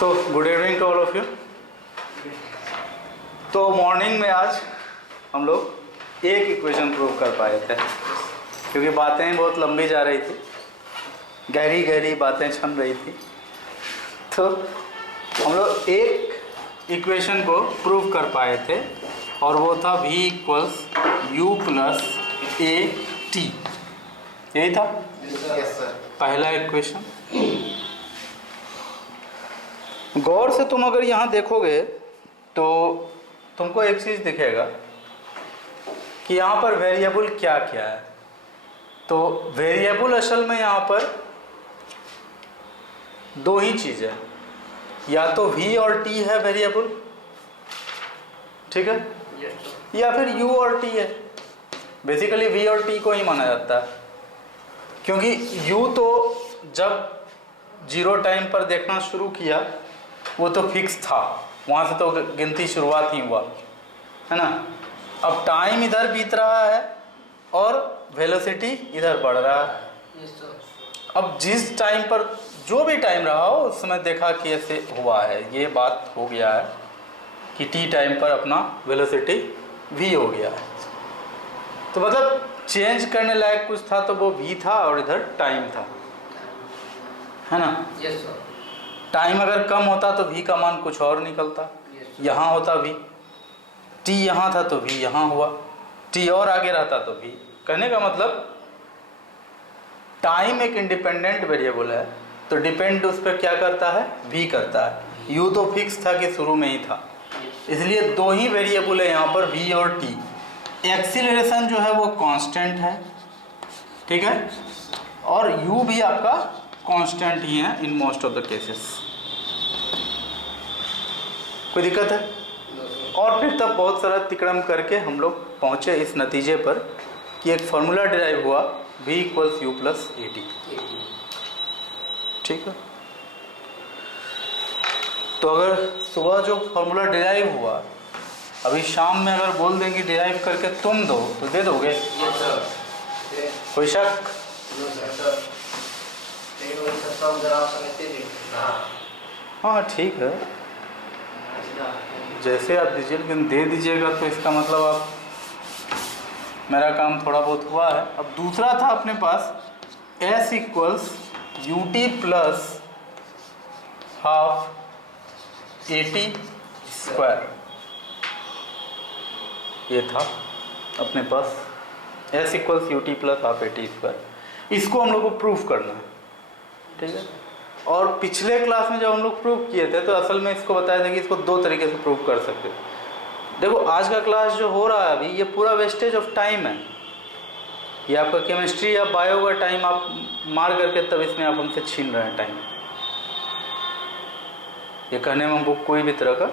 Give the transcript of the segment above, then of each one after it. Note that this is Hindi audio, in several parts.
So good evening to all of you. तो मॉर्निंग में आज हम लोग एक इक्वेशन प्रूव कर पाए थे, क्योंकि बातें बहुत लंबी जा रही थी, गहरी गहरी बातें छन रही थी। तो हम लोग एक इक्वेशन को प्रूव कर पाए थे और वो था v equals you plus A T. यही था पहला इक्वेशन। गौर से तुम अगर यहाँ देखोगे तो तुमको एक चीज़ दिखेगा कि यहाँ पर वेरिएबल क्या क्या है। तो वेरिएबल असल में यहाँ पर दो ही चीज़ है, या तो v और t है वेरिएबल, ठीक है, या फिर u और t है। बेसिकली v और t को ही माना जाता है, क्योंकि u तो जब जीरो टाइम पर देखना शुरू किया वो तो फिक्स था, वहाँ से तो गिनती शुरुआत ही हुआ है ना। अब टाइम इधर बीत रहा है और वेलोसिटी इधर बढ़ रहा है। अब जिस टाइम पर जो भी टाइम रहा हो उस समय देखा कि ऐसे हुआ है, ये बात हो गया है कि t टाइम पर अपना वेलोसिटी v हो गया है। तो मतलब चेंज करने लायक कुछ था तो वो v था और इधर टाइम था, है ना। Yes sir. टाइम अगर कम होता तो v का मान कुछ और निकलता, यहाँ होता v, t यहाँ था तो v यहाँ हुआ, t और आगे रहता तो v। कहने का मतलब टाइम एक इंडिपेंडेंट वेरिएबल है, तो डिपेंड उस पर क्या करता है, v करता है। u तो फिक्स था कि शुरू में ही था, इसलिए दो ही वेरिएबल है यहाँ पर, v और t। एक्सीलरेशन जो है वो कांस्टेंट है, ठीक है, और u भी आपका कांस्टेंट ही है in most of the cases. कोई दिक्कत है? और फिर तब बहुत सारा तिकड़म करके हम लोग पहुँचे इस नतीजे पर कि एक फार्मूला डिराइव हुआ v equals you plus A T, ठीक है। तो अगर सुबह जो फार्मूला डिराइव हुआ, अभी शाम में अगर बोल देंगे डिराइव करके तुम दो तो दे दोगे? कोई शक? हाँ ठीक है, जैसे आप दीजिए, लेकिन दे दीजिएगा तो इसका मतलब आप, मेरा काम थोड़ा बहुत हुआ है। अब दूसरा था अपने पास s equals you T plus half A T square, ये था अपने पास s equals you T plus half A T square. इसको हम लोग को प्रूफ करना है, ठीक है। और पिछले क्लास में जब हम लोग प्रूफ किए थे तो असल में इसको बताया था कि इसको दो तरीके से प्रूफ कर सकते हैं। देखो आज का क्लास जो हो रहा है अभी, ये पूरा वेस्टेज ऑफ टाइम है। ये आपका केमिस्ट्री या बायो का टाइम आप मार करके तब इसमें आप हमसे छीन रहे हैं टाइम। ये कहने में हमको कोई भी तरह का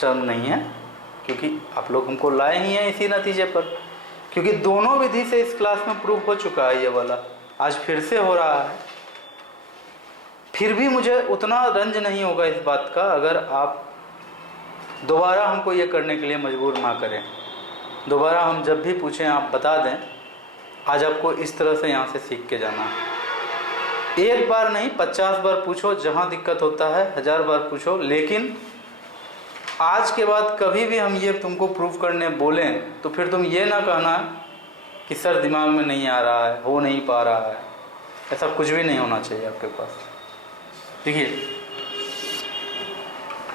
शर्म नहीं है, क्योंकि आप लोग हमको लाए ही हैं इसी नतीजे पर, क्योंकि दोनों विधि से इस क्लास में प्रूफ हो चुका है ये वाला, आज फिर से हो रहा है। फिर भी मुझे उतना रंज नहीं होगा इस बात का अगर आप दोबारा हमको ये करने के लिए मजबूर ना करें। दोबारा हम जब भी पूछें आप बता दें, आज आपको इस तरह से यहाँ से सीख के जाना है। एक बार नहीं 50 बार पूछो, जहाँ दिक्कत होता है 1000 बार पूछो, लेकिन आज के बाद कभी भी हम ये तुमको प्रूफ करने बोलें तो फिर तुम ये ना कहना कि सर दिमाग में नहीं आ रहा है, हो नहीं पा रहा है। ऐसा कुछ भी नहीं होना चाहिए आपके पास। देखिए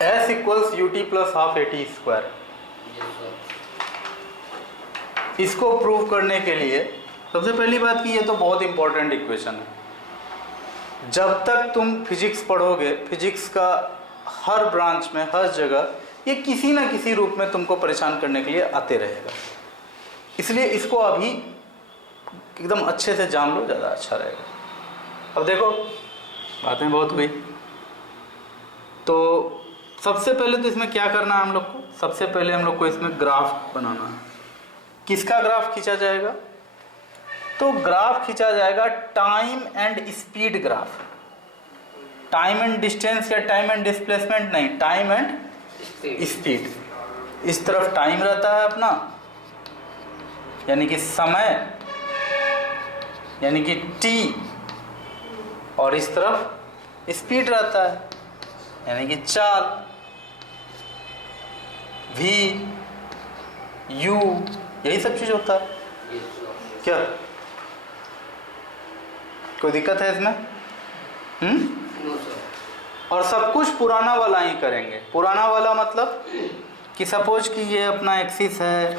s equals you T plus half A T square, इसको प्रूव करने के लिए सबसे पहली बात कि ये तो बहुत इंपॉर्टेंट इक्वेशन है। जब तक तुम फिजिक्स पढ़ोगे, फिजिक्स का हर ब्रांच में, हर जगह ये किसी ना किसी रूप में तुमको परेशान करने के लिए आते रहेगा, इसलिए इसको अभी एकदम अच्छे से जान लो, ज़्यादा अच्छा रहेगा। अब देखो बातें बहुत हुई, तो सबसे पहले तो इसमें क्या करना है हम लोग को, सबसे पहले हम लोग को इसमें ग्राफ बनाना है। किसका ग्राफ खींचा जाएगा? तो ग्राफ खींचा जाएगा time and speed graph. Time and distance या टाइम एंड डिस्प्लेसमेंट नहीं, टाइम एंड स्पीड। इस तरफ टाइम रहता है अपना, यानी कि समय, यानी कि t, और इस तरफ स्पीड रहता है। यानी कि चाल, V, U, यही सब चीज होता है। क्या कोई दिक्कत है इसमें? और सब कुछ पुराना वाला ही करेंगे। पुराना वाला मतलब कि सपोज कि ये अपना एक्सिस है,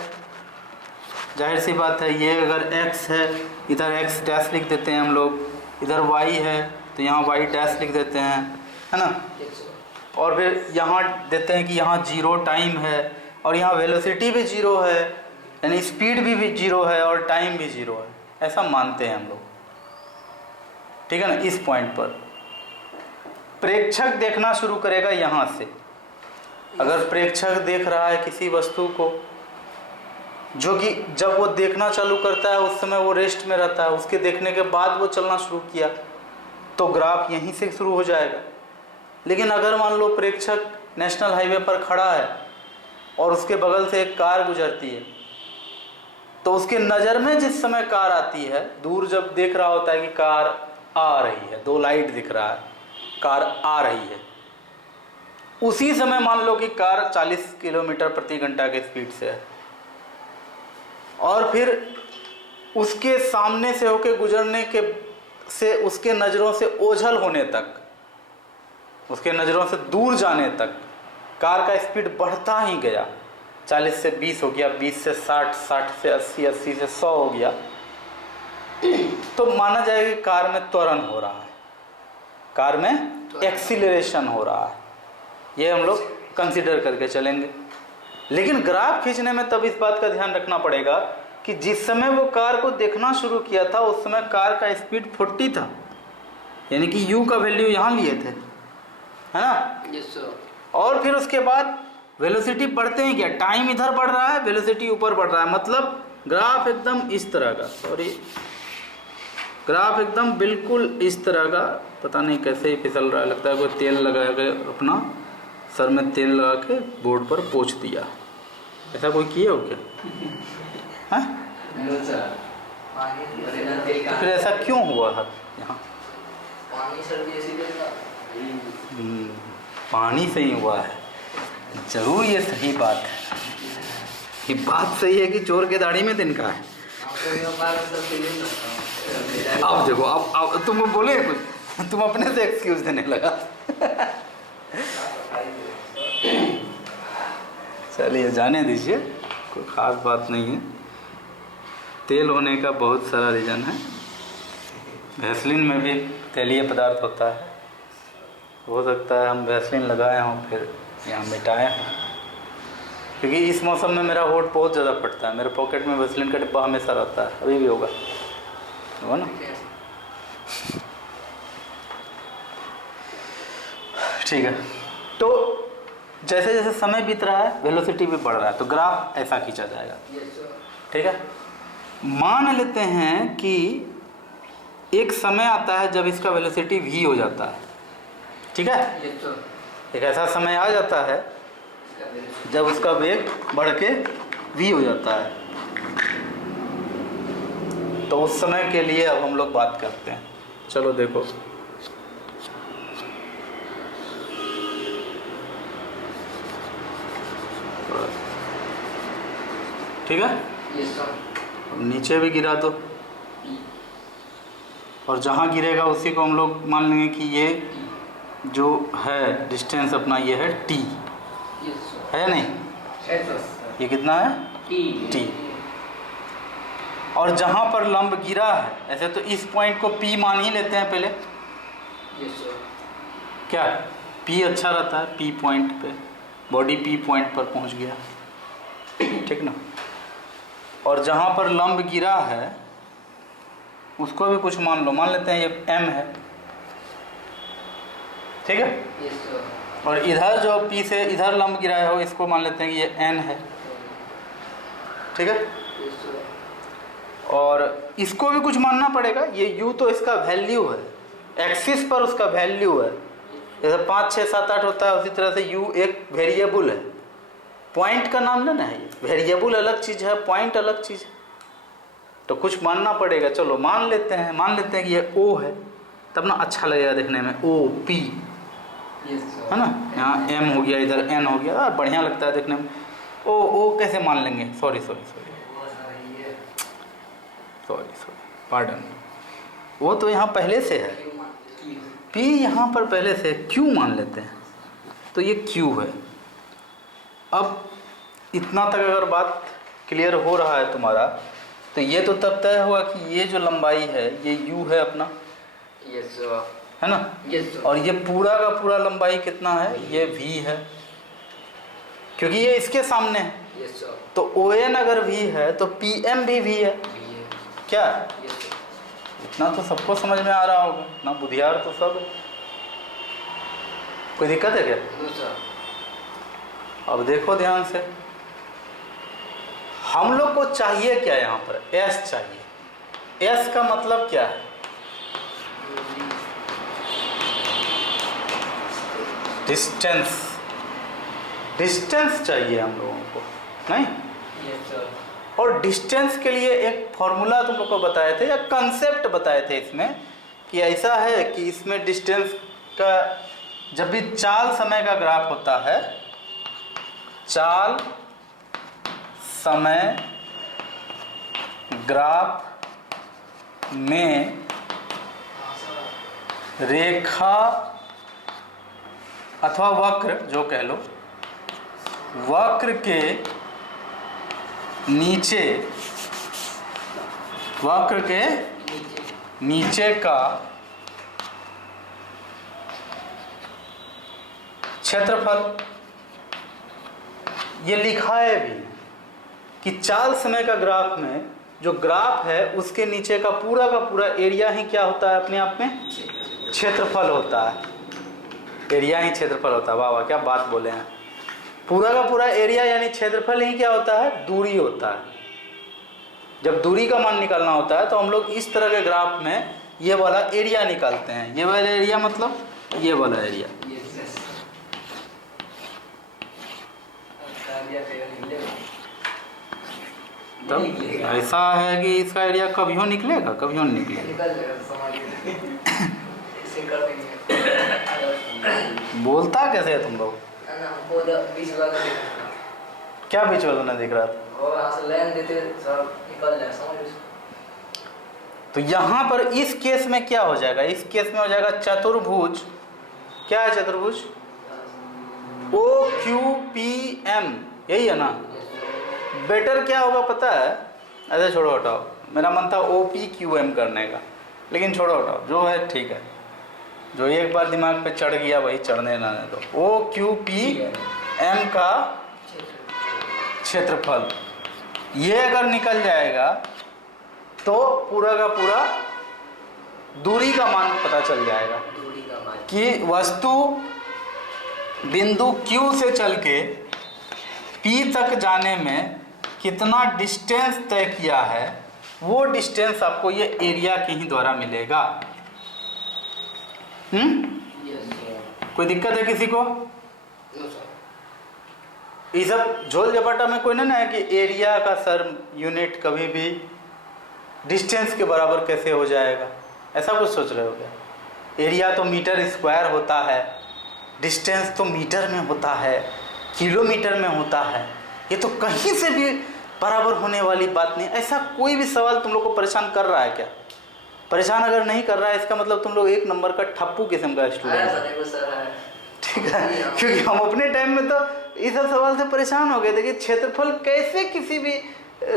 जाहिर सी बात है ये अगर x है, इधर x डैश लिख देते हैं हम लोग, इधर y है तो यहाँ y डैश लिख देते हैं, है ना। और फिर यहाँ देते हैं कि यहाँ 0 टाइम है और यहाँ वेलोसिटी भी 0 है, यानी स्पीड भी 0 है और टाइम भी 0 है, ऐसा मानते हैं हम लोग, ठीक है ना। इस पॉइंट पर प्रेक्षक देखना शुरू करेगा यहाँ से। अगर प्रेक्षक देख रहा है किसी वस्तु को, जो कि जब वो देखना चालू करता है उस समय वो रेस्ट में रहता है, उसके देखने के बाद वो चलना शुरू किया तो ग्राफ यहीं से शुरू हो जाएगा। लेकिन अगर मान लो प्रेक्षक नेशनल हाईवे पर खड़ा है और उसके बगल से एक कार गुजरती है, तो उसके नज़र में जिस समय कार आती है, दूर जब देख रहा होता है कि कार आ रही है, 2 लाइट दिख रहा है, कार आ रही है, उसी समय मान लो कि कार 40 किलोमीटर प्रति घंटा के स्पीड से है और फिर उसके सामने से होके गुजरने के से उसके नज़रों से ओझल होने तक, उसके नज़रों से दूर जाने तक कार का स्पीड बढ़ता ही गया। 40 से 20 हो गया, 20 से 60, 60 से 80, 80 से 100 हो गया, तो माना जाएगा कि कार में त्वरण हो रहा है, कार में एक्सीलरेशन हो रहा है। ये हम लोग कंसीडर करके चलेंगे। लेकिन ग्राफ खींचने में तब इस बात का ध्यान रखना पड़ेगा कि जिस समय वो कार को देखना शुरू किया था उस समय कार का स्पीड 40 था, यानी कि U का वैल्यू यहाँ लिए थे, है ना। Yes sir. और फिर उसके बाद वेलोसिटी बढ़ते ही गया, टाइम इधर बढ़ रहा है, वेलोसिटी ऊपर बढ़ रहा है, मतलब ग्राफ एकदम इस तरह का, सॉरी ग्राफ एकदम बिल्कुल इस तरह का, पता नहीं कैसे ही फिसल रहा है, लगता है कोई तेल लगा के अपना सर में तेल लगा के बोर्ड पर पोंछ दिया, ऐसा कोई किया हो क्या? हाँ तो फिर ऐसा क्यों हुआ है यहाँ? पानी से ही हुआ है, जरूर ये सही बात है। ये बात सही है कि चोर के दाढ़ी में तिनका है। अब देखो, अब तुम बोले कुछ, तुम अपने से एक्सक्यूज देने लगा। चलिए जाने दीजिए, कोई ख़ास बात नहीं है। तेल होने का बहुत सारा रीज़न है। वैसलीन में भी तेलीय पदार्थ होता है, हो सकता है हम वैसलीन लगाए हों फिर यहाँ मिटाए हों, क्योंकि इस मौसम में मेरा होठ बहुत ज़्यादा फटता है, मेरे पॉकेट में वैसलीन का डिब्बा हमेशा रहता है, अभी भी होगा ना। ठीक है, तो जैसे जैसे समय बीत रहा है वेलोसिटी भी बढ़ रहा है, तो ग्राफ ऐसा खींचा जाएगा। ठीक है, मान लेते हैं कि एक समय आता है जब इसका वेलोसिटी v हो जाता है। ठीक है, एक ऐसा समय आ जाता है जब उसका वेग बढ़ के v हो जाता है, तो उस समय के लिए अब हम लोग बात करते हैं। चलो देखो, ठीक है, अब नीचे भी गिरा दो और जहाँ गिरेगा उसी को हम लोग मान लेंगे कि ये जो है डिस्टेंस अपना ये है t, है नहीं? ये कितना है? t। और जहाँ पर लंब गिरा है, ऐसे तो इस पॉइंट को p मान ही लेते हैं पहले। क्या p अच्छा रहता है, p पॉइंट पे, बॉडी p पॉइंट पर पहुँच गया, ठीक ना। और जहाँ पर लंब गिरा है उसको भी कुछ मान लो, मान लेते हैं ये m है, ठीक है। और इधर जो p से इधर लंब गिराया हो इसको मान लेते हैं कि ये n है, ठीक है। और इसको भी कुछ मानना पड़ेगा, ये u तो इसका वैल्यू है, एक्सिस पर उसका वैल्यू है, जैसे 5, 6, 7, 8 होता है उसी तरह से u एक वेरिएबल है, पॉइंट का नाम लेना है। ये वेरिएबल अलग चीज़ है, पॉइंट अलग चीज़ है, तो कुछ मानना पड़ेगा। चलो मान लेते हैं कि ये O है, तब ना अच्छा लगेगा देखने में, O P, है ना। यहाँ m हो गया, इधर n हो गया, बढ़िया लगता है देखने में। ओ कैसे मान लेंगे, सॉरी पार्डन, वो तो यहाँ पहले से है, p यहाँ पर पहले से q मान लेते हैं, तो ये q है। अब इतना तक अगर बात क्लियर हो रहा है तुम्हारा, तो ये तो तब तय हुआ कि ये जो लंबाई है ये u है अपना, है ना। और ये पूरा का पूरा लंबाई कितना है, ये v है, क्योंकि ये इसके सामने है। तो ON अगर v है तो PM भी v है, क्या? इतना तो सबको समझ में आ रहा होगा, ना बुद्धियार तो सब है। कोई दिक्कत है क्या? अब देखो ध्यान से, हम लोग को चाहिए क्या यहाँ पर, S चाहिए। S का मतलब क्या है? डिस्टेंस चाहिए हम लोगों को, नहीं? और डिस्टेंस के लिए एक फॉर्मूला तुम लोग को बताए थे, या कंसेप्ट बताए थे इसमें, कि ऐसा है कि इसमें डिस्टेंस का, जब भी चाल समय का ग्राफ होता है, चाल समय ग्राफ में रेखा अथवा वक्र, जो कह लो, वक्र के नीचे, वक्र के नीचे का क्षेत्रफल, ये लिखा है भी कि चाल समय का ग्राफ में जो ग्राफ है उसके नीचे का पूरा एरिया ही क्या होता है, अपने आप में क्षेत्रफल होता है। एरिया ही क्षेत्रफल होता है। वाह वाह, क्या बात बोले हैं। पूरा का पूरा एरिया यानी क्षेत्रफल ही क्या होता है, दूरी होता है। जब दूरी का मान निकालना होता है तो हम लोग इस तरह के ग्राफ में ये वाला एरिया निकालते हैं। ये वाला एरिया मतलब ये वाला एरिया। तब ऐसा है कि इसका एरिया कभियों निकलेगा, कभियों नहीं निकलेगा। बोलता कैसे है तुम लोग? क्या बीच वाला नहीं दिख रहा था? तो यहाँ पर इस केस में क्या हो जाएगा, इस केस में हो जाएगा चतुर्भुज। क्या है चतुर्भुज? OQPM, यही है ना। बेटर क्या होगा पता है, ऐसे छोड़ो हटाओ, मेरा मन था OPQM करने का, लेकिन छोड़ो हटाओ, जो है ठीक है। जो एक बार दिमाग पे चढ़ गया वही चढ़ने ना दो। OQPM का क्षेत्रफल, ये अगर निकल जाएगा तो पूरा का पूरा दूरी का मान पता चल जाएगा कि वस्तु बिंदु Q से चल के P तक जाने में कितना डिस्टेंस तय किया है, वो डिस्टेंस आपको ये एरिया के ही द्वारा मिलेगा। कोई दिक्कत है किसी को? ये सब झोल झपाटा में कोई ना है कि एरिया का सर यूनिट कभी भी डिस्टेंस के बराबर कैसे हो जाएगा, ऐसा कुछ सोच रहे हो क्या? एरिया तो मीटर स्क्वायर होता है, डिस्टेंस तो मीटर में होता है, किलोमीटर में होता है। ये तो कहीं से भी बराबर होने वाली बात नहीं। ऐसा कोई भी सवाल तुम लोग को परेशान कर रहा है क्या? परेशान अगर नहीं कर रहा है इसका मतलब तुम लोग एक नंबर का ठप्पू किस्म का स्टूडेंट है, ठीक है। क्योंकि हम अपने टाइम में तो इस सब सवाल से परेशान हो गए थे कि क्षेत्रफल कैसे किसी भी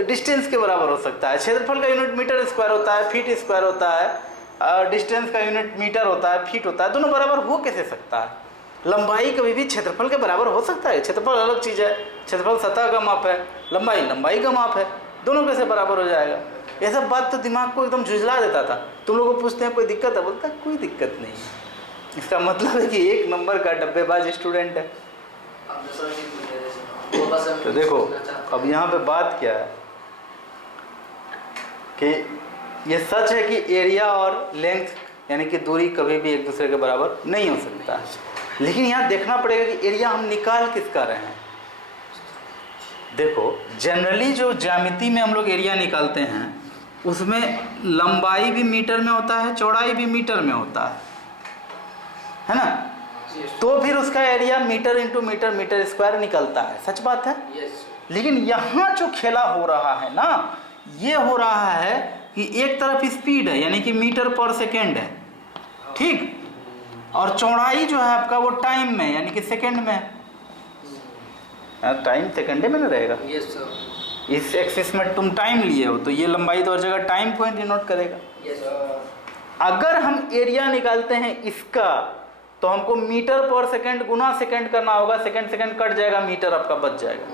डिस्टेंस के बराबर हो सकता है। क्षेत्रफल का यूनिट मीटर स्क्वायर होता है, फीट स्क्वायर होता है, डिस्टेंस का यूनिट मीटर होता है, फीट होता है, दोनों बराबर हो कैसे सकता है? लंबाई कभी भी क्षेत्रफल के बराबर हो सकता है? क्षेत्रफल अलग चीज़ है, क्षेत्रफल सतह का माप है, लंबाई का माप है, दोनों कैसे बराबर हो जाएगा? ये सब बात तो दिमाग को एकदम झुझला देता था। तुम लोगों को पूछते हैं कोई दिक्कत है, बोलता है कोई दिक्कत नहीं है। इसका मतलब है कि एक नंबर का डब्बेबाज स्टूडेंट है। तो देखो अब यहाँ पे बात क्या है कि ये सच है कि एरिया और लेंथ यानी कि दूरी कभी भी एक दूसरे के बराबर नहीं हो सकता है, लेकिन यहाँ देखना पड़ेगा कि एरिया हम निकाल किसका रहे हैं। देखो जनरली जो ज्यामिति में हम लोग एरिया निकालते हैं उसमें लंबाई भी मीटर में होता है, चौड़ाई भी मीटर में होता है ना। तो फिर उसका area metre into metre metre square निकलता है। सच बात है। लेकिन यहाँ जो खेला हो रहा है ना, ये हो रहा है कि एक तरफ स्पीड है यानी कि मीटर पर सेकेंड है, ठीक, और चौड़ाई जो है आपका वो टाइम में यानी कि सेकेंड में है। टाइम सेकेंड में ना रहेगा। इस एक्सिस में तुम टाइम लिए हो तो ये लंबाई तो हर जगह टाइम को डिनोट करेगा। अगर हम एरिया निकालते हैं इसका तो हमको मीटर पर सेकंड गुना सेकंड करना होगा, सेकंड सेकंड कट जाएगा, मीटर आपका बच जाएगा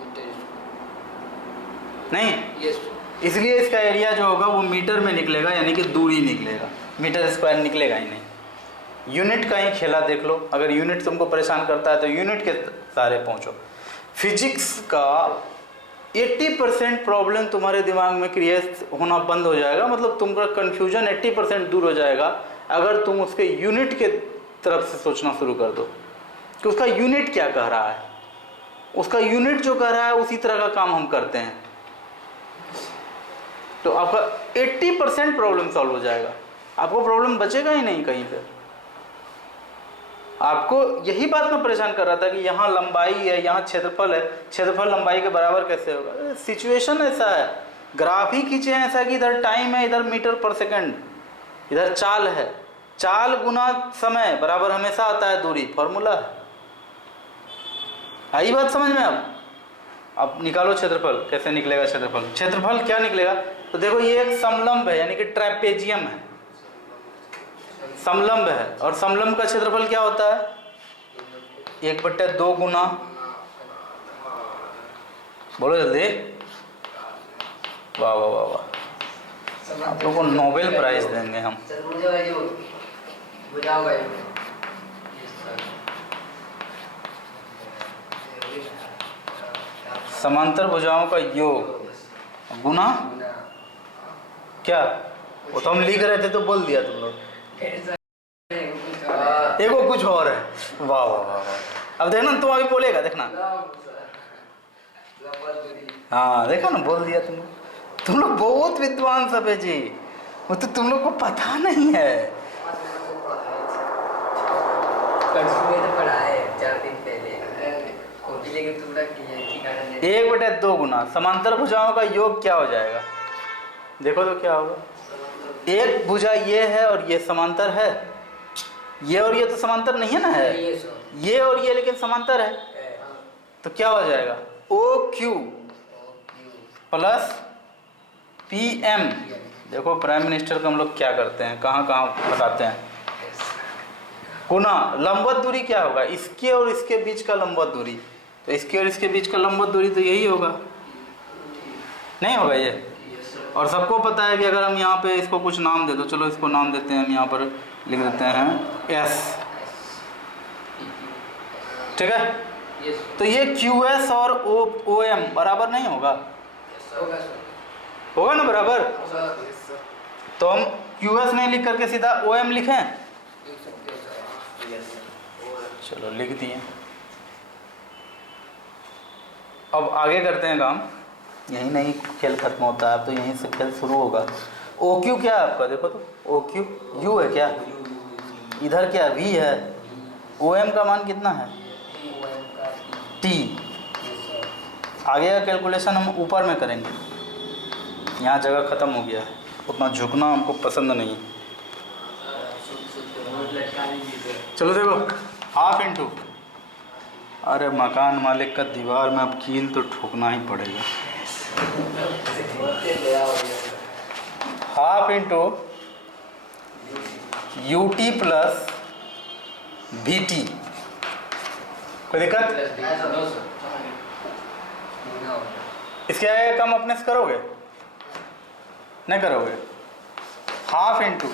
नहीं। इसलिए इसका एरिया जो होगा वो मीटर में निकलेगा यानी कि दूरी निकलेगा, मीटर स्क्वायर निकलेगा ही नहीं। यूनिट का ही खेला देख लो। अगर यूनिट तुमको परेशान करता है तो यूनिट के सहारे पहुंचो। फिजिक्स का 80% प्रॉब्लम तुम्हारे दिमाग में क्रिएट होना बंद हो जाएगा, मतलब तुमका कन्फ्यूजन 80% दूर हो जाएगा अगर तुम उसके यूनिट के तरफ से सोचना शुरू कर दो कि उसका यूनिट क्या कह रहा है। उसका यूनिट जो कह रहा है उसी तरह का काम हम करते हैं, तो आपका 80% प्रॉब्लम सॉल्व हो जाएगा। आपको प्रॉब्लम बचेगा ही नहीं कहीं पे। आपको यही बात में परेशान कर रहा था कि यहाँ लंबाई है, यहाँ क्षेत्रफल है, क्षेत्रफल लंबाई के बराबर कैसे होगा। सिचुएशन ऐसा है, ग्राफ ही खींचे हैं ऐसा कि इधर टाइम है, इधर मीटर पर सेकंड, इधर चाल है, चाल गुना समय बराबर हमेशा आता है दूरी, फॉर्मूला है। आई बात समझ में? अब निकालो क्षेत्रफल। कैसे निकलेगा क्षेत्रफल? क्षेत्रफल क्या निकलेगा तो देखो, ये एक समलंब है यानी कि ट्रैपेजियम है, समलंब है। और समलंब का क्षेत्रफल क्या होता है? 1/2 गुना, बोलो जल्दी, वाह वाह वाह वाह, आप लोगों को नोबेल प्राइज देंगे हम। समांतर भुजाओं का योग गुना क्या, वो तो हम लिख रहे थे तो बोल दिया तुम लोग। देखो कुछ और है, वाह वाह वाह वाह। अब देखना तुम अभी बोलेगा, देखना। हाँ देखा ना, बोल दिया तुम लोग बहुत विद्वान सब है जी, वो तो तुम लोग को पता नहीं है। पढ़ा है 4 दिन पहले, 1/2 गुना समांतर भुजाओं का योग क्या हो जाएगा? देखो तो क्या होगा। एक भुजा ये है और ये समांतर है, ये और ये तो समांतर नहीं है ना, है ये और ये, लेकिन समांतर है, तो क्या हो जाएगा? OQ plus PM। देखो प्राइम मिनिस्टर को हम लोग क्या करते हैं, कहाँ कहाँ फंसाते हैं। गुना लंबवत दूरी क्या होगा? इसके और इसके बीच का लंबवत दूरी, तो इसके और इसके बीच का लंबवत दूरी तो यही होगा, नहीं होगा ये? और सबको पता है कि अगर हम यहाँ पे इसको कुछ नाम दे दो, चलो इसको नाम देते हैं हम, यहाँ पर लिख देते हैं S, ठीक है? तो ये QS और OM बराबर नहीं होगा? होगा ना बराबर? तो हम QS नहीं लिख करके सीधा OM लिखें, चलो लिख दिए। अब आगे करते हैं काम, यहीं नहीं खेल खत्म होता है, अब तो यहीं से खेल शुरू होगा। OQ क्या है आपका? देखो तो OQ U है क्या, इधर क्या V है, OM का मान कितना है? T। आगे का कैलकुलेशन हम ऊपर में करेंगे, यहाँ जगह ख़त्म हो गया है, उतना झुकना हमको पसंद नहीं है। चलो देखो, हाफ इंटू, अरे मकान मालिक का दीवार में अब कील तो ठोकना ही पड़ेगा। Half into UT plus VT, कोई दिक्कत? इसके आगे कम अपने से करोगे? नहीं करोगे। Half into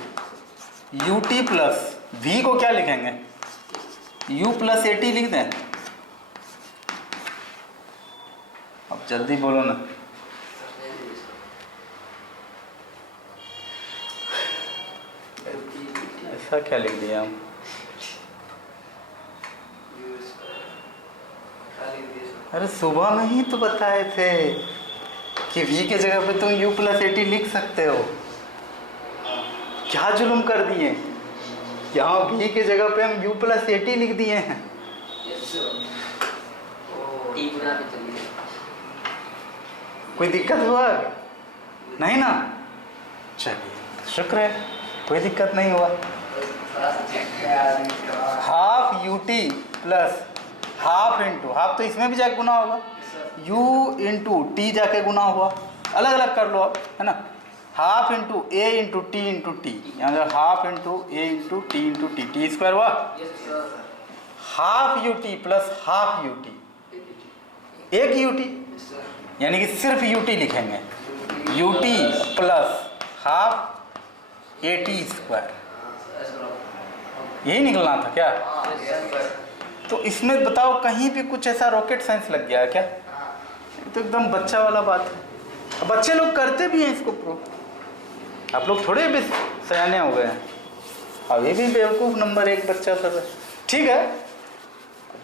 UT plus V को क्या लिखेंगे? U प्लस AT लिख दें। अब जल्दी बोलो ना। ऐसा क्या लिख दिया हम? अरे सुबह में ही तो बताए थे कि V के जगह पे तुम U प्लस AT लिख सकते हो, क्या जुल्म कर दिए। यहाँ भी की जगह पे हम u प्लस ए टी लिख दिए हैं। कोई दिक्कत हुआ? नहीं ना? चलिए शुक्र है, कोई दिक्कत नहीं हुआ। Half U T plus half into half, तो इसमें भी जाके गुना होगा, u इंटू टी जाके गुना हुआ, अलग अलग कर लो आप, है ना। Half into A into T into T, यहाँ half into A into T into T, T square हुआ। Half U T plus half U T, एक यू टी, यानी कि सिर्फ यू टी लिखेंगे, U T plus half A T square, यही निकलना था क्या? तो इसमें बताओ कहीं भी कुछ ऐसा रॉकेट साइंस लग गया है क्या? तो एकदम बच्चा वाला बात है। बच्चे लोग करते भी हैं इसको प्रूव, आप लोग थोड़े भी सयाने हो गए हैं, अभी भी बेवकूफ़ नंबर 1 बच्चा सब है। ठीक है,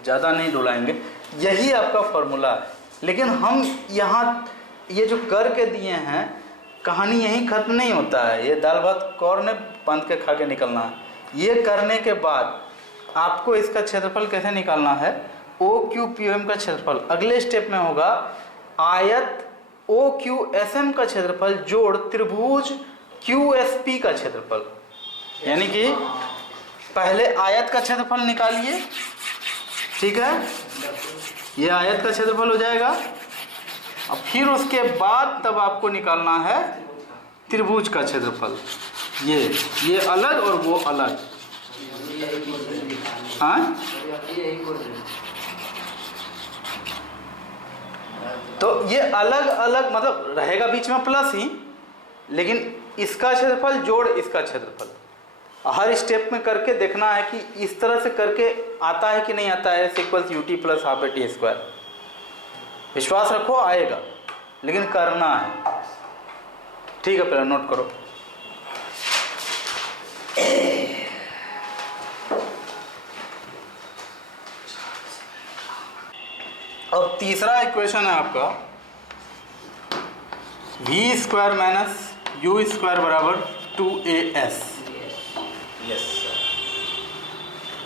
ज़्यादा नहीं डुलाएंगे, यही आपका फॉर्मूला है। लेकिन हम यहाँ ये जो करके दिए हैं, कहानी यहीं ख़त्म नहीं होता है। ये दाल भात कौर ने बांध के खा के निकलना है। ये करने के बाद आपको इसका क्षेत्रफल कैसे निकालना है, ओ क्यू पी एम का क्षेत्रफल। अगले स्टेप में होगा आयत ओ क्यू एस एम का क्षेत्रफल जोड़ त्रिभुज क्यू एस पी का क्षेत्रफल। यानी कि पहले आयत का क्षेत्रफल निकालिए, ठीक है, ये आयत का क्षेत्रफल हो जाएगा। और फिर उसके बाद तब आपको निकालना है त्रिभुज का क्षेत्रफल। ये अलग और वो अलग, हाँ। तो ये अलग अलग मतलब रहेगा बीच में प्लस ही, लेकिन इसका क्षेत्रफल जोड़ इसका क्षेत्रफल हर स्टेप में करके देखना है कि इस तरह से करके आता है कि नहीं आता है। Equals you T plus half A T square, विश्वास रखो आएगा, लेकिन करना है। ठीक है, पहले नोट करो। अब तीसरा इक्वेशन है आपका v square minus U square बराबर 2as।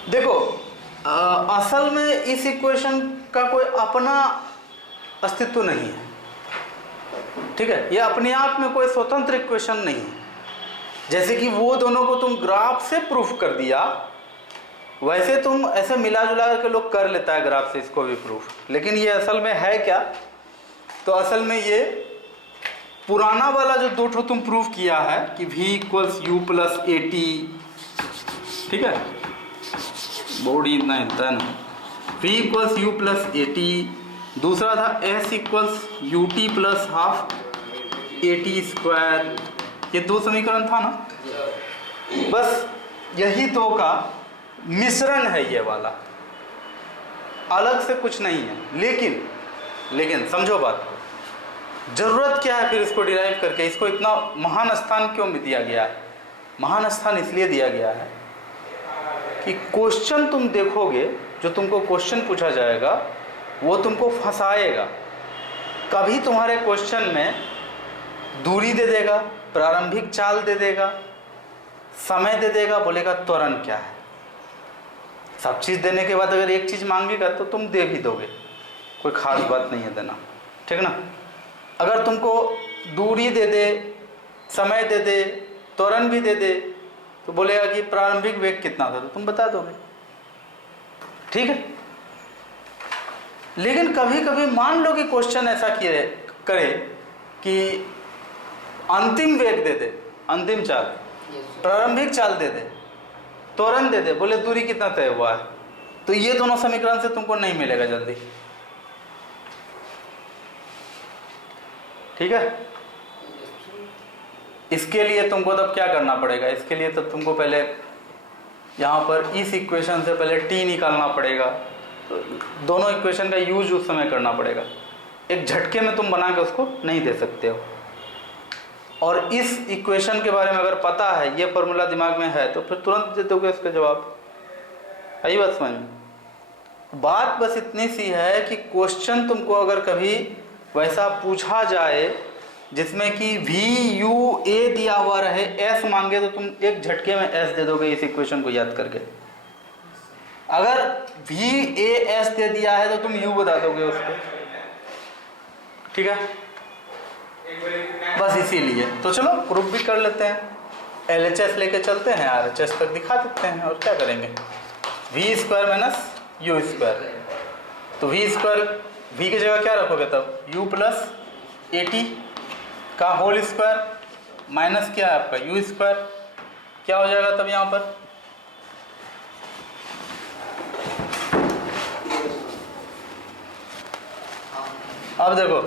देखो असल में इस इक्वेशन का कोई अपना अस्तित्व नहीं है, ठीक है। ये अपने आप में कोई स्वतंत्र इक्वेशन नहीं है। जैसे कि वो दोनों को तुम ग्राफ से प्रूफ कर दिया, वैसे तुम ऐसे मिला जुला करके लोग कर लेता है ग्राफ से इसको भी प्रूफ। लेकिन ये असल में है क्या? तो असल में ये पुराना वाला जो दो ठो तुम प्रूफ किया है कि v equals you plus A T, ठीक है, बॉडी इतना हिलता है ना, v equals you plus A T. दूसरा था s equals you T plus half A T square. ये दो समीकरण था ना, बस यही दो का मिश्रण है ये वाला, अलग से कुछ नहीं है। लेकिन समझो बात को, जरूरत क्या है फिर इसको डिराइव करके, इसको इतना महान स्थान क्यों दिया गया है? महान स्थान इसलिए दिया गया है कि क्वेश्चन तुम देखोगे, जो तुमको क्वेश्चन पूछा जाएगा वो तुमको फंसाएगा। कभी तुम्हारे क्वेश्चन में दूरी दे देगा, प्रारंभिक चाल दे देगा, समय दे देगा, बोलेगा त्वरण क्या है। सब चीज़ देने के बाद अगर एक चीज़ मांगेगा तो तुम दे भी दोगे, कोई खास बात नहीं है देना, ठीक ना। अगर तुमको दूरी दे दे, समय दे दे, त्वरण भी दे दे, तो बोलेगा कि प्रारंभिक वेग कितना था, तो तुम बता दोगे, ठीक है। लेकिन कभी कभी मान लो कि क्वेश्चन ऐसा करे कि अंतिम वेग दे दे, अंतिम चाल, प्रारंभिक चाल दे दे, त्वरण दे दे, बोले दूरी कितना तय हुआ है, तो ये दोनों समीकरण से तुमको नहीं मिलेगा जल्दी, ठीक है। इसके लिए तुमको तब क्या करना पड़ेगा? इसके लिए तब तुमको पहले यहाँ पर इस इक्वेशन से पहले t निकालना पड़ेगा, तो दोनों इक्वेशन का यूज उस समय करना पड़ेगा। एक झटके में तुम बना के उसको नहीं दे सकते हो। और इस इक्वेशन के बारे में अगर पता है, ये फॉर्मूला दिमाग में है, तो फिर तुरंत दे दोगे इसका जवाब। आई बात समझ में? बात बस इतनी सी है कि क्वेश्चन तुमको अगर कभी वैसा पूछा जाए जिसमें कि वी यू ए दिया हुआ रहे, एस मांगे तो तुम एक झटके में एस दे दोगे इस इक्वेशन को याद करके। अगर वी ए एस दे दिया है तो तुम यू बता दोगे उसको, ठीक है। बस इसीलिए तो चलो प्रूफ भी कर लेते हैं, LHS लेके चलते हैं, RHS तक दिखा देते हैं और क्या करेंगे। V square minus U square, तो वी स्क्वायर वी की जगह क्या रखोगे तब, यू प्लस ए टी का होल स्क्वायर माइनस क्या है आपका यू स्क्वायर, क्या हो जाएगा तब यहाँ पर, अब देखो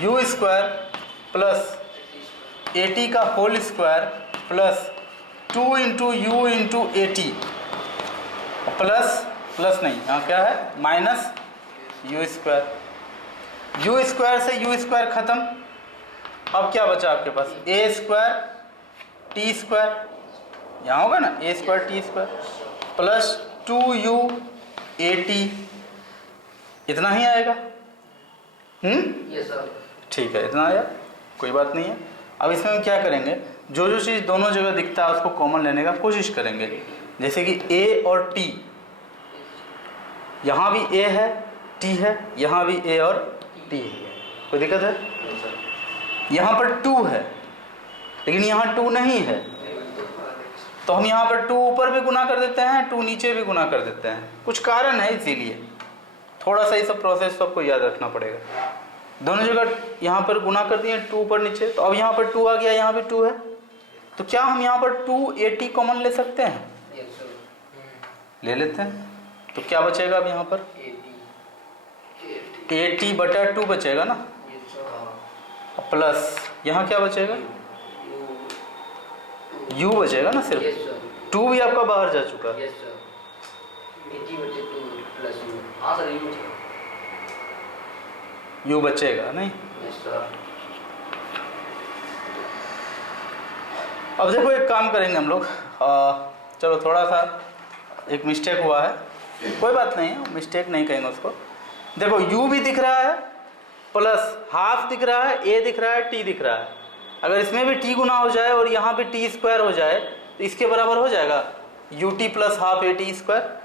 U square plus A T का whole square plus 2 into U into A T plus plus नहीं, यहाँ क्या है minus U square, U square से यू स्क्वायर खत्म, अब क्या बचा आपके पास ए स्क्वायर टी स्क्वायर, यहाँ होगा ना A square T square plus 2u A T, इतना ही आएगा। ठीक है, इतना आया, कोई बात नहीं है। अब इसमें हम क्या करेंगे, जो जो चीज़ दोनों जगह दिखता है उसको कॉमन लेने का कोशिश करेंगे। जैसे कि a और t, यहाँ भी a है t है, यहाँ भी a और t है, कोई दिक्कत है। यहाँ पर 2 है लेकिन यहाँ 2 नहीं है, तो हम यहाँ पर 2 ऊपर भी गुना कर देते हैं, 2 नीचे भी गुना कर देते हैं, कुछ कारण है, इसीलिए थोड़ा सा ये सब प्रोसेस तो आपको याद रखना पड़ेगा। दोनों जगह यहाँ पर गुना कर दिए 2 ऊपर नीचे, तो अब यहाँ पर 2 आ गया, यहाँ भी 2 है, तो क्या हम यहाँ पर 280 कॉमन ले सकते हैं? ले लेते हैं। तो क्या बचेगा अब यहाँ पर 80/2 बचेगा ना, प्लस यहाँ क्या बचेगा u बचेगा ना, सिर्फ 2 भी आपका बाहर जा चुका है। u बचेगा नहीं। अब देखो एक काम करेंगे हम लोग, चलो थोड़ा सा एक मिस्टेक हुआ है, कोई बात नहीं है, मिस्टेक नहीं कहेंगे उसको। देखो u भी दिख रहा है प्लस हाफ दिख रहा है, a दिख रहा है, t दिख रहा है, अगर इसमें भी t गुना हो जाए और यहाँ भी t स्क्वायर हो जाए तो इसके बराबर हो जाएगा ut plus half a t square.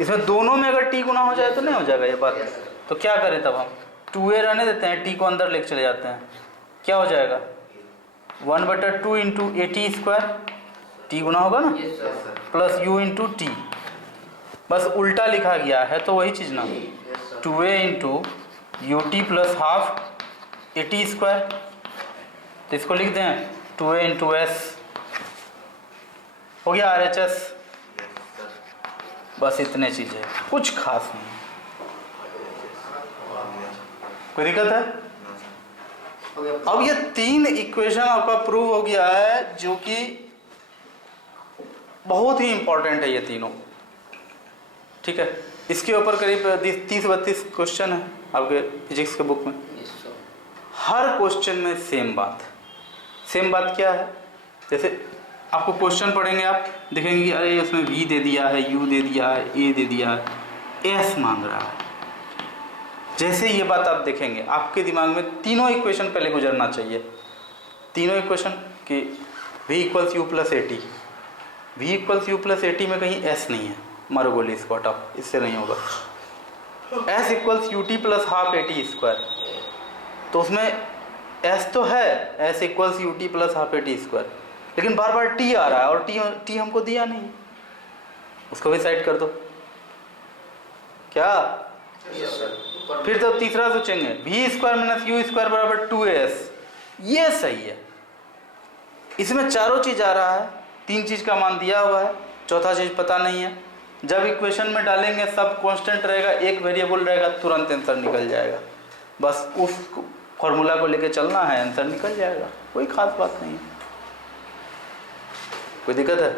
इसमें दोनों में अगर t गुना हो जाए तो नहीं हो जाएगा ये बात। तो क्या करें तब, हम 2a रहने देते हैं, t को अंदर लेके चले जाते हैं, क्या हो जाएगा 1/2 into A T square, t गुना होगा ना, प्लस u इंटू टी, बस उल्टा लिखा गया है तो वही चीज़ ना, 2a into you T plus half A T square, तो इसको लिख दें 2a इंटू एस, हो गया RHS। बस इतने चीज़ें, कुछ खास नहीं, कोई दिक्कत है। अब ये 3 इक्वेशन आपका प्रूव हो गया है, जो कि बहुत ही इंपॉर्टेंट है ये तीनों, ठीक है। इसके ऊपर करीब 30-32 क्वेश्चन है आपके फिजिक्स के बुक में। हर क्वेश्चन में सेम बात क्या है, जैसे आपको क्वेश्चन पढ़ेंगे आप देखेंगे कि अरे उसमें v दे दिया है, u दे दिया है, a दे दिया है, s मांग रहा है। जैसे ये बात आप देखेंगे आपके दिमाग में तीनों इक्वेशन पहले गुजरना चाहिए, तीनों इक्वेशन कि v equals you plus A T, v equals you plus A T में कहीं s नहीं है, मारो गोली इसको हटाओ, इससे नहीं होगा। s equals you T plus half A T square, तो उसमें s तो है, s equals you T plus half A T square, लेकिन बार बार t आ रहा है और t हमको दिया नहीं, उसको भी साइड कर दो। क्या फिर तो तीसरा सोचेंगे v square minus U square बराबर 2as, ये सही है। इसमें चारों चीज आ रहा है, 3 चीज का मान दिया हुआ है, चौथा चीज पता नहीं है। जब इक्वेशन में डालेंगे सब कांस्टेंट रहेगा, एक वेरिएबल रहेगा, तुरंत आंसर निकल जाएगा। बस उस फॉर्मूला को लेके चलना है, आंसर निकल जाएगा, कोई खास बात नहीं है, कोई दिक्कत है।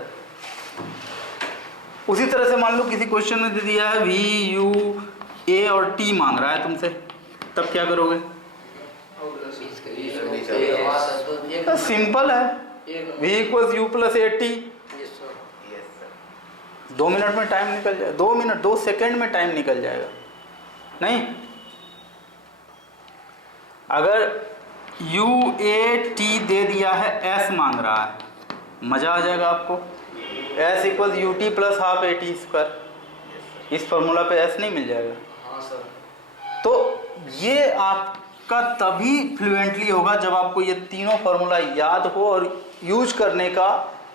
उसी तरह से मान लो किसी क्वेश्चन में दे दिया है v u a और t मांग रहा है तुमसे, तब क्या करोगे? सिंपल है, v equals you plus A T, 2 minute में टाइम निकल जाए, 2 मिनट 2 सेकंड में टाइम निकल जाएगा। नहीं अगर यू ए टी दे दिया है, एस मांग रहा है, मज़ा आ जाएगा आपको। S equal you T plus half A T square, इस फॉर्मूला पे एस नहीं मिल जाएगा। हाँ सर। तो ये आपका तभी फ्लुएंटली होगा जब आपको ये तीनों फार्मूला याद हो और यूज करने का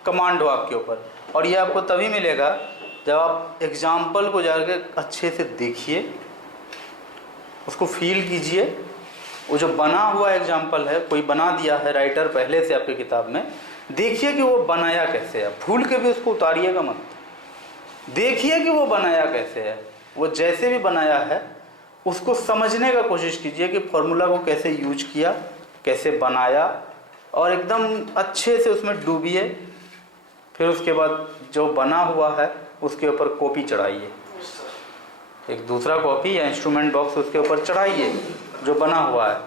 कमांड हो आपके ऊपर। और ये आपको तभी मिलेगा जब आप एग्जाम्पल को जाके अच्छे से देखिए, उसको फील कीजिए। वो जो बना हुआ एग्जाम्पल है, कोई बना दिया है राइटर पहले से आपकी किताब में, देखिए कि वो बनाया कैसे है। भूल के भी उसको उतारिएगा मत, देखिए कि वो बनाया कैसे है। वो जैसे भी बनाया है उसको समझने का कोशिश कीजिए कि फॉर्मूला को कैसे यूज किया, कैसे बनाया, और एकदम अच्छे से उसमें डूबिए। फिर उसके बाद जो बना हुआ है उसके ऊपर कॉपी चढ़ाइए, एक दूसरा कॉपी या इंस्ट्रूमेंट बॉक्स उसके ऊपर चढ़ाइए जो बना हुआ है।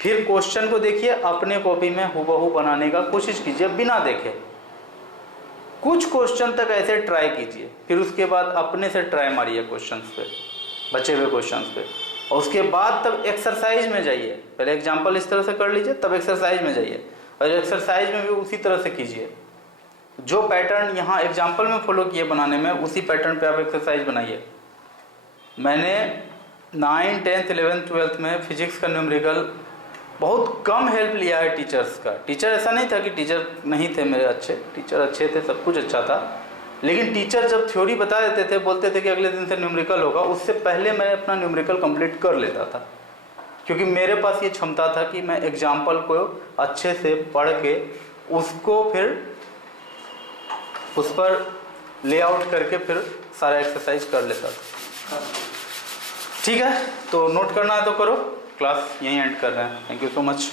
फिर क्वेश्चन को देखिए, अपने कॉपी में हुबहू बनाने का कोशिश कीजिए बिना देखे। कुछ क्वेश्चन तक ऐसे ट्राई कीजिए, फिर उसके बाद अपने से ट्राई मारिए क्वेश्चंस पे, बचे हुए क्वेश्चंस पे, और उसके बाद तब एक्सरसाइज में जाइए। पहले एग्जांपल इस तरह से कर लीजिए, तब एक्सरसाइज में जाइए, और एक्सरसाइज में भी उसी तरह से कीजिए। जो पैटर्न यहाँ एग्जाम्पल में फॉलो किए बनाने में, उसी पैटर्न पे आप एक्सरसाइज बनाइए। मैंने 9, 10th, 11th, 12th में फिजिक्स का न्यूमेरिकल बहुत कम हेल्प लिया है टीचर्स का। टीचर ऐसा नहीं था कि टीचर नहीं थे मेरे अच्छे, टीचर अच्छे थे, सब कुछ अच्छा था, लेकिन टीचर जब थ्योरी बता देते थे, बोलते थे कि अगले दिन से न्यूमेरिकल होगा, उससे पहले मैं अपना न्यूमेरिकल कंप्लीट कर लेता था, क्योंकि मेरे पास ये क्षमता था कि मैं एग्जाम्पल को अच्छे से पढ़ के उसको फिर उस पर लेआउट करके फिर सारा एक्सरसाइज कर लेता था। ठीक है, तो नोट करना है तो करो। क्लास यहीं एंड कर रहे हैं। Thank you so much.